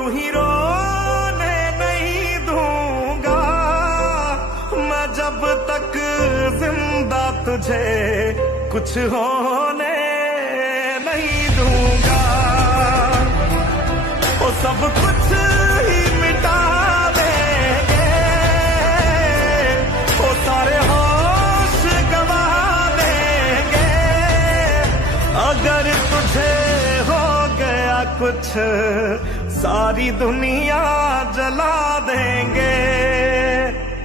यूं ही रोने नहीं दूंगा मैं जब तक जिंदा तुझे कुछ होने नहीं दूंगा। वो सब कुछ ही मिटा देंगे, वो सारे होश गवा देंगे अगर तुझे हो गया कुछ सारी दुनिया जला देंगे।